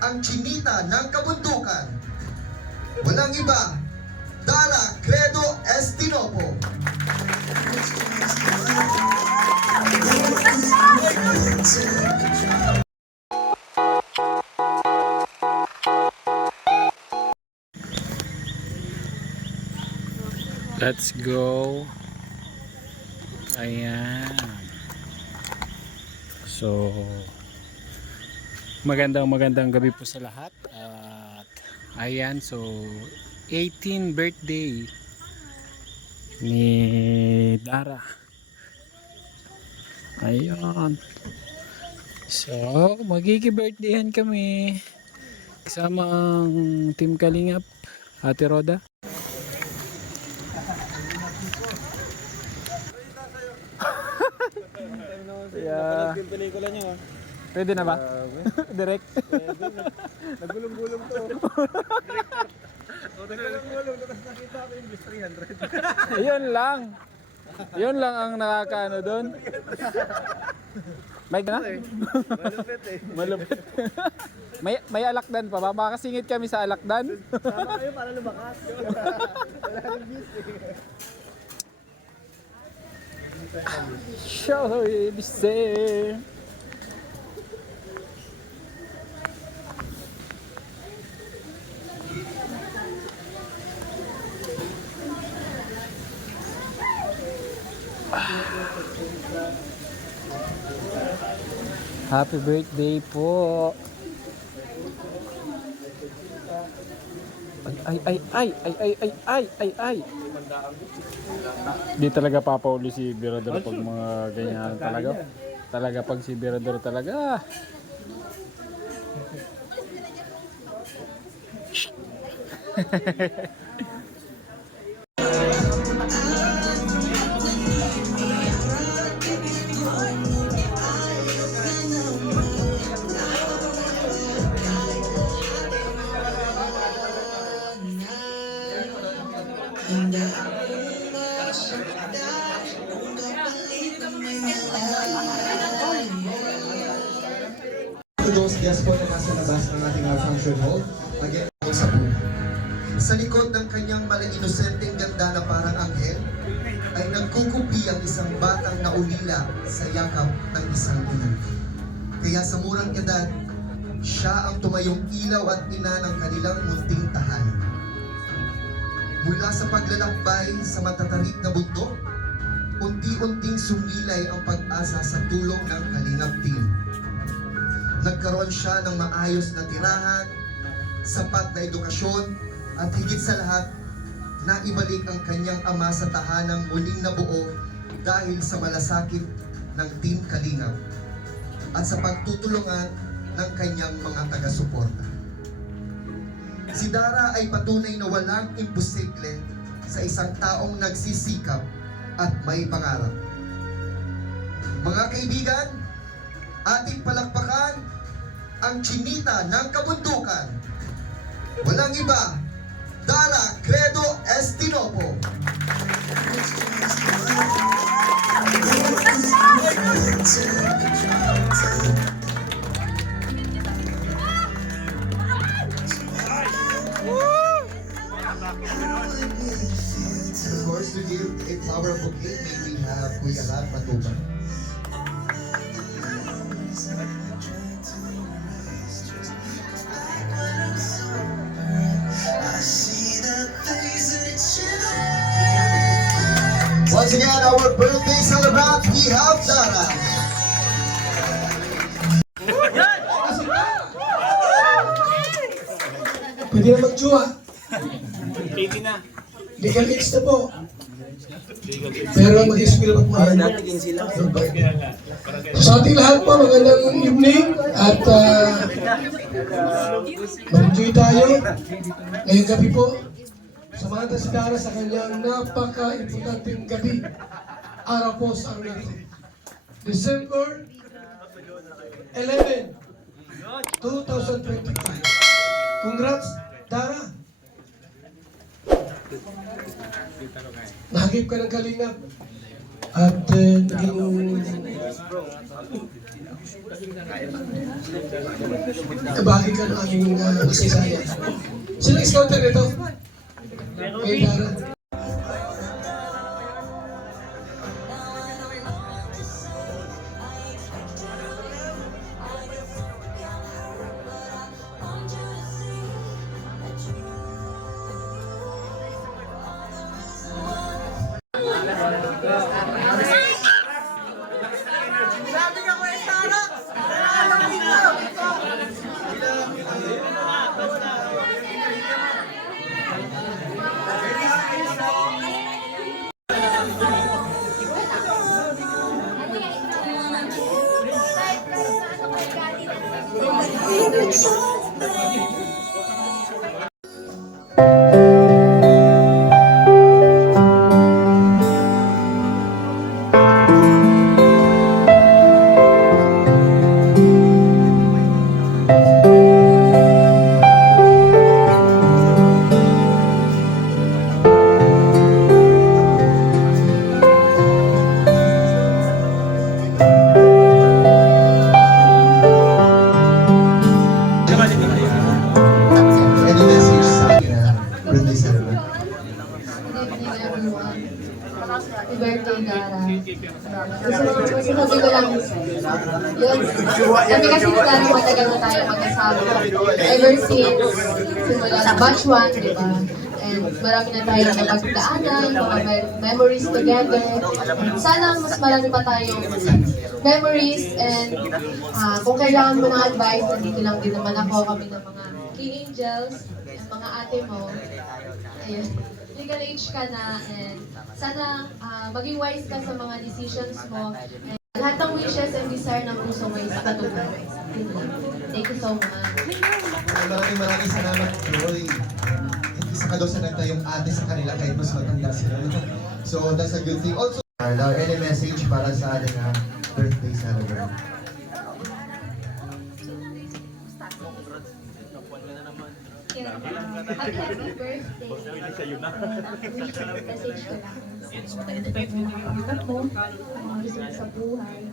ang chinita ng kabundukan. Walang iba, Dara Credo Estinopo. Let's go. Ayan. So, magandang gabi po sa lahat. At ayan, so 18th birthday ni Dara. Ayan. So, magki-birthdayhan kami kasama ang Team Kalingap, Ate Roda. Yeah. Yung pelikula nyo, Pwede na ba? Direct? nagulong-gulong to. Nagulong-gulong, tapos nakita ko yung 300. Yun lang ang nakakaano doon. May na? Malupit eh. Malupit. may alakdan pa ba? Makasingit kami sa alakdan. Tama kayo para lumakas. Wala nang views eh. Show ibise. Happy birthday po. Ay. Di talaga papauli si Birador pag mga ganyan talaga. Talaga pag si Birador talaga. To those guests po na nasa labas ng ating function hall, again, sa po. Sa likod ng kanyang maliinosenteng ganda na parang anghel, ay nagkukupi ang isang batang naulila sa yakap ng isang ina. Kaya sa murang edad, siya ang tumayong ilaw at ina ng kanilang munting tahanan. Mula sa paglalakbay sa matatarik na bundok, unti-unting sumilay ang pag-asa sa tulong ng Kalingap team. Nagkaroon siya ng maayos na tirahan, sapat na edukasyon, at higit sa lahat, naibalik ang kanyang ama sa tahanang muling nabuo dahil sa malasakit ng Team Kalingap at sa pagtutulungan ng kanyang mga taga-suporta. Si Dara ay patunay na walang imposible sa isang taong nagsisikap at may pangarap. Mga kaibigan, ating palakpakan ang chinita ng kabundukan. Walang iba, Dara Credo Estinopo. Of course, to give a flower bouquet, may we have Kuya Lab Matuban. Once again, our birthday celebrant, we have Dara. Pwede na magjuwa. Pwede na. Legal age na po. Pero mag-iswil magmahal. Sa ating lahat po, magandang evening at mag-enjoy tayo. Ngayong gabi po, samahan si Dara sa kanyang napaka-importanting gabi. Araw po sa araw natin. December 11, 2025. Congrats, Dara. Nahagip ka ng Kalingap at naging Kabagi ka ng aming kasaysayan. Sino scouter nito? Kay Dara. Any message sa akin na birthday celebrant? Good evening, everyone. Happy birthday, Dara. Sinabi ko lang, yun. Kami kasi ni Dara, matagal na tayo magkasama. Ever since, simula batch 1, di ba? And marami na tayong napagdaanan, mga memories together. Sana mas marami pa tayong memories and kung kailangan mo ng advice, nandito lang din naman ako, kami ng mga King Angels, and mga ate mo. Ayun. Legal age ka na and sana maging wise ka sa mga decisions mo. And lahat ng wishes and desire ng puso mo is patupad. Thank you so much. Maraming salamat, Joy. Isa ka daw sa nagtayong ate sa kanila kahit mas matanda sila. So that's a good thing. Also, Carla, any message para sa ating birthday celebrant? Happy birthday. Message ko lang. Pagkat mo, gusto mo sa buhay.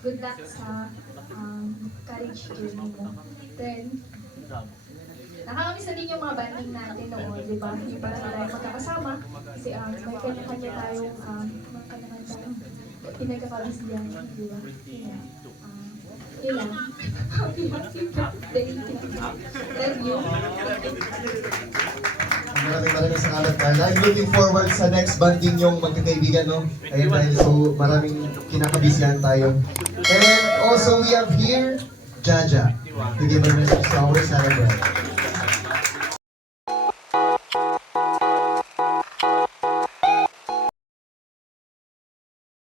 Good luck sa college journey mo. Then, nakakamiss na din yung mga banding natin noon, di ba? Hindi pa tayo magkakasama kasi may kanya-kanya tayong mga kanya-kanya pinagkakabisihan, di ba? Yun lang. Happy birthday. Love you. Maraming salamat, Carla. I'm looking forward sa next banding yung magkakaibigan, no? Ayun dahil so maraming kinakabisihan tayo. And also we have here, Jaja, to give a message to our celebrant.